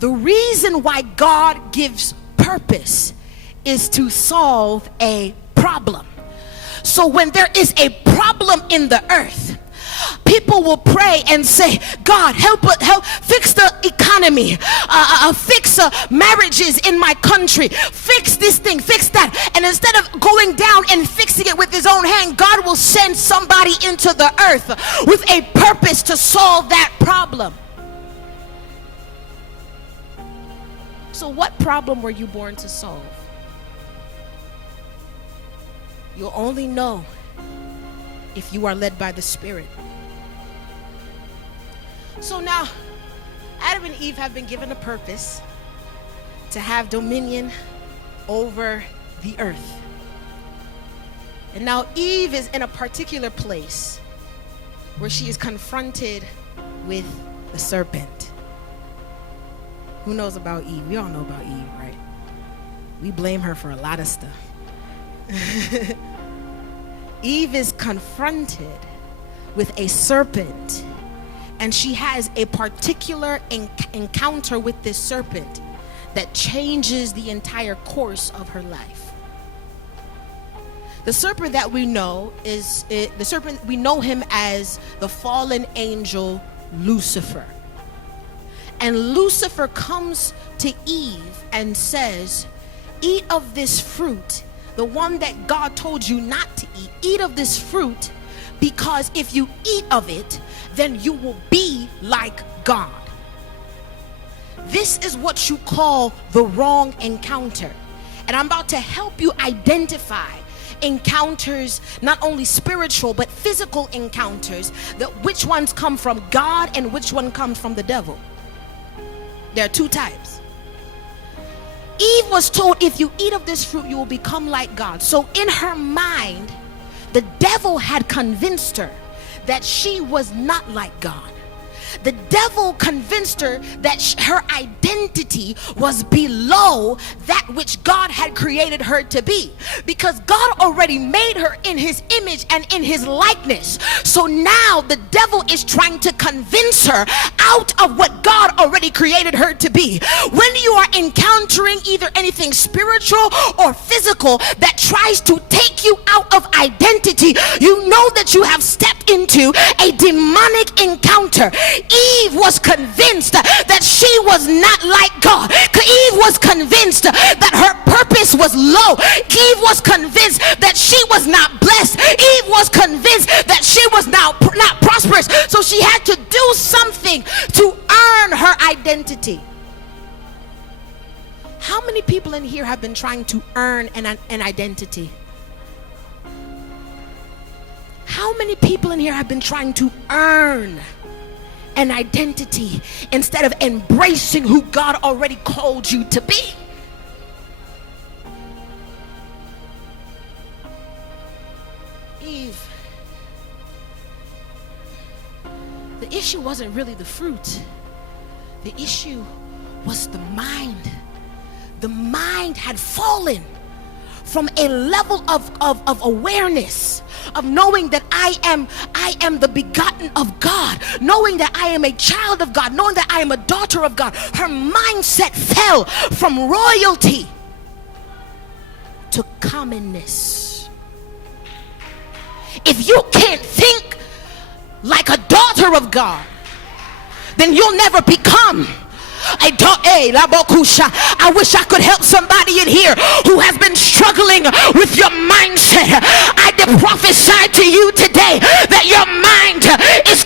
The reason why God gives purpose is to solve a problem. So when there is a problem in the earth, people will pray and say, God, help fix the economy, fix marriages in my country, fix this thing, fix that. And instead of going down and fixing it with his own hand, God will send somebody into the earth with a purpose to solve that problem. So what problem were you born to solve? You'll only know if you are led by the Spirit. So now, Adam and Eve have been given a purpose to have dominion over the earth. And now Eve is in a particular place where she is confronted with the serpent. Who knows about Eve? We all know about Eve, right? We blame her for a lot of stuff. Eve is confronted with a serpent, and she has a particular encounter with this serpent that changes the entire course of her life. The serpent that we know we know him as the fallen angel Lucifer. And Lucifer comes to Eve and says, eat of this fruit, the one that God told you not to eat. Eat of this fruit, because if you eat of it, then you will be like God. This is what you call the wrong encounter. And I'm about to help you identify encounters, not only spiritual but physical encounters, that which ones come from God and which one comes from the devil. There are two types. Eve was told, if you eat of this fruit, you will become like God. So in her mind, the devil had convinced her that she was not like God. The devil convinced her that her identity was below that which God had created her to be, because God already made her in his image and in his likeness. So now the devil is trying to convince her out of what God already created her to be. When you are encountering either anything spiritual or physical that tries to take you out of identity, you know that you have stepped into a demonic encounter. Eve was convinced that she was not like God. Eve was convinced that her purpose was low. Eve was convinced that she was not blessed. Eve was convinced that she was not prosperous. So she had to do something to earn her identity. How many people in here have been trying to earn an identity? How many people in here have been trying to earn an identity instead of embracing who God already called you to be? Eve, the issue wasn't really the fruit. The issue was the mind. The mind had fallen from a level of awareness, of knowing that I am the begotten of God, knowing that I am a child of God, knowing that I am a daughter of God. Her mindset fell from royalty to commonness. If you can't think like a daughter of God, then you'll never become a daughter. I wish I could help somebody in here who has been struggling with your mindset. I prophesy to you today that your mind is